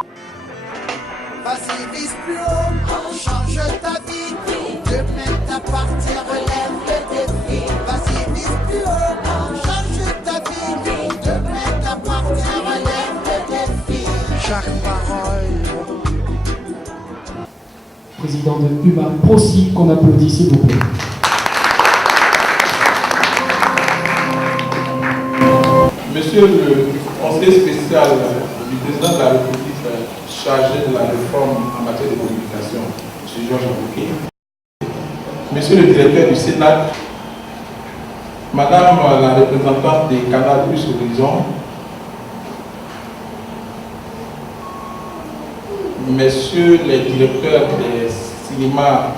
Vas-y, vise plus haut, change ta vie. Demain t'appartient, relève le défi. Vas-y, vise plus haut, change ta vie. Demain t'appartient, relève le défi. Chaque parole. Président de Huma Prosi, qu'on applaudit s'il vous plaît. Monsieur le conseiller spécial du président de la République chargé de la réforme en matière de communication, M. Georges Bouquet, Monsieur le directeur du Sénat, Madame la représentante des Canal Plus Horizon, Messieurs les directeurs des cinémas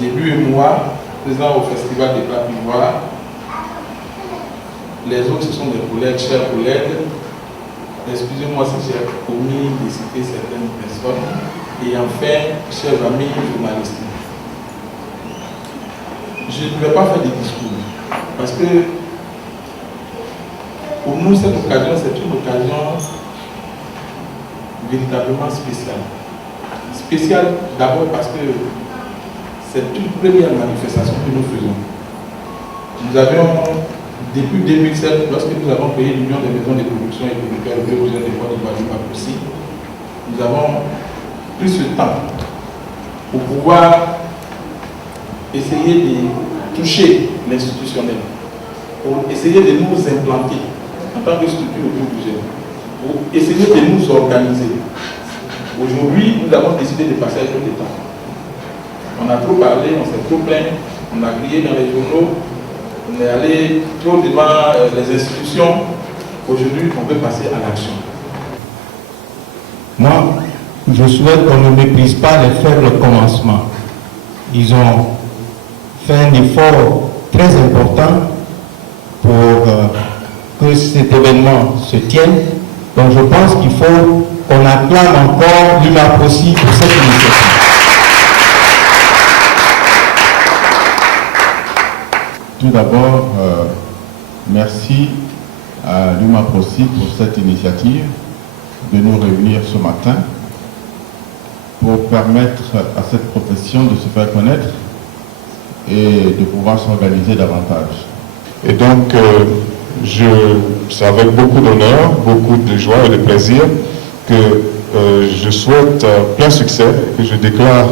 des l'UEMOA, présents au Festival des Plats d'Ivoire, les autres, ce sont des collègues, chers collègues. Excusez-moi si j'ai omis de citer certaines personnes. Et enfin, chers amis journalistes, je ne vais pas faire des discours parce que pour nous, cette occasion, c'est une occasion véritablement spéciale. Spéciale d'abord parce que c'est une première manifestation que nous faisons. Nous avions depuis 2007, lorsque nous avons créé l'Union des maisons de production et producteurs de Côte d'Ivoire aussi, nous avons pris ce temps pour pouvoir essayer de toucher l'institutionnel, pour essayer de nous implanter en tant que structure audiovisuelle, pour essayer de nous organiser. Aujourd'hui, nous avons décidé de passer à l'autre temps. On a trop parlé, on s'est trop plaint, on a crié dans les journaux, on est allé trop devant les institutions. Aujourd'hui, on peut passer à l'action. Moi, je souhaite qu'on ne méprise pas les faire le commencement. Ils ont fait un effort très important pour que cet événement se tienne. Donc je pense qu'il faut qu'on acclame encore l'Huma Prosi pour cette initiative. Tout d'abord, merci à l'Huma Prosi pour cette initiative de nous réunir ce matin pour permettre à cette profession de se faire connaître et de pouvoir s'organiser davantage. Et donc, c'est avec beaucoup d'honneur, beaucoup de joie et de plaisir que je souhaite plein succès et que je déclare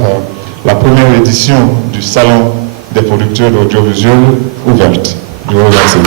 la première édition du Salon des producteurs audiovisuels ouverte. Je vous remercie.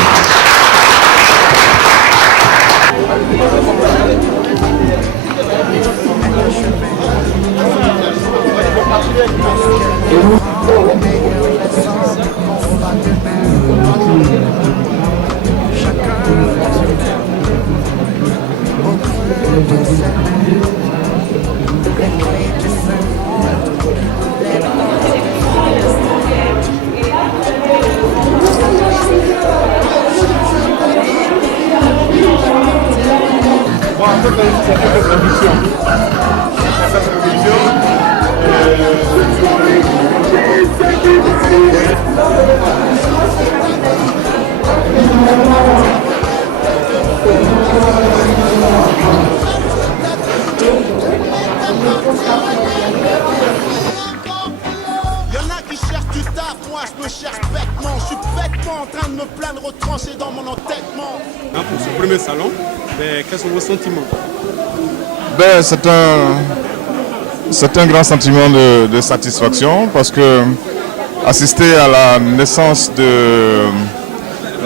je me cherche bêtement, je suis bêtement en train de me plaindre retranché dans mon entêtement. Pour ce premier salon, quels sont vos sentiments? C'est un grand sentiment de satisfaction parce que assister à la naissance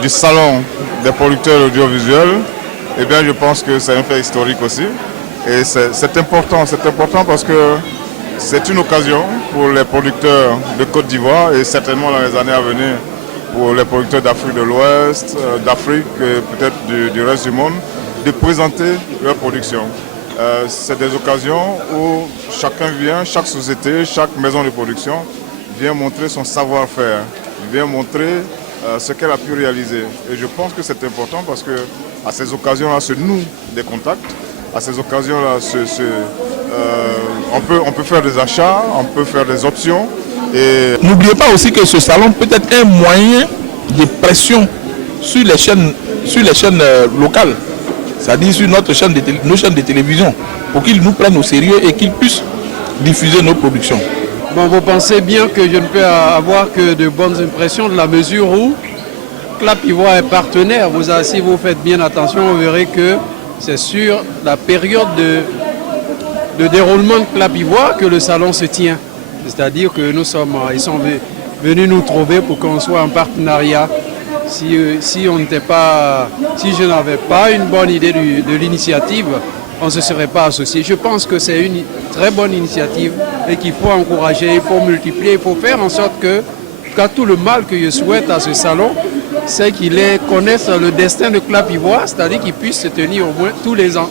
du salon des producteurs audiovisuels, eh bien, je pense que c'est un fait historique aussi. Et c'est important parce que c'est une occasion pour les producteurs de Côte d'Ivoire et certainement dans les années à venir pour les producteurs d'Afrique de l'Ouest, d'Afrique et peut-être du reste du monde, de présenter leur production. C'est des occasions où chacun vient, chaque société, chaque maison de production vient montrer son savoir-faire, vient montrer ce qu'elle a pu réaliser. Et je pense que c'est important parce que à ces occasions-là se nouent des contacts, à ces occasions-là on peut faire des achats, on peut faire des options. N'oubliez pas aussi que ce salon peut être un moyen de pression sur les chaînes locales. c'est-à-dire sur notre chaîne nos chaînes de télévision, pour qu'ils nous prennent au sérieux et qu'ils puissent diffuser nos productions. Bon, vous pensez bien que je ne peux avoir que de bonnes impressions de la mesure où Clap Ivoire est partenaire. Si vous faites bien attention, vous verrez que c'est sur la période de déroulement de Clap Ivoire que le salon se tient. C'est-à-dire que ils sont venus nous trouver pour qu'on soit en partenariat. Si je n'avais pas une bonne idée de l'initiative, on ne se serait pas associé. Je pense que c'est une très bonne initiative et qu'il faut encourager, il faut multiplier, il faut faire en sorte que tout le mal que je souhaite à ce salon, c'est qu'ils connaissent le destin de Clap Ivoire, c'est-à-dire qu'ils puissent se tenir au moins tous les ans.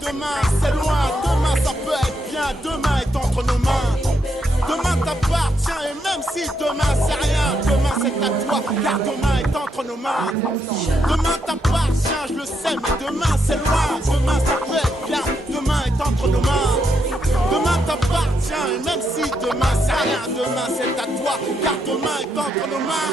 Demain c'est loin, demain ça peut être bien, demain est entre nos mains. Demain t'appartient et même si demain c'est rien, demain c'est à toi, car demain est entre nos mains. Demain t'appartient, je le sais, mais demain c'est loin, demain ça peut être bien, demain est entre nos mains. Demain t'appartient et même si demain c'est rien, demain c'est à toi, car demain est entre nos mains.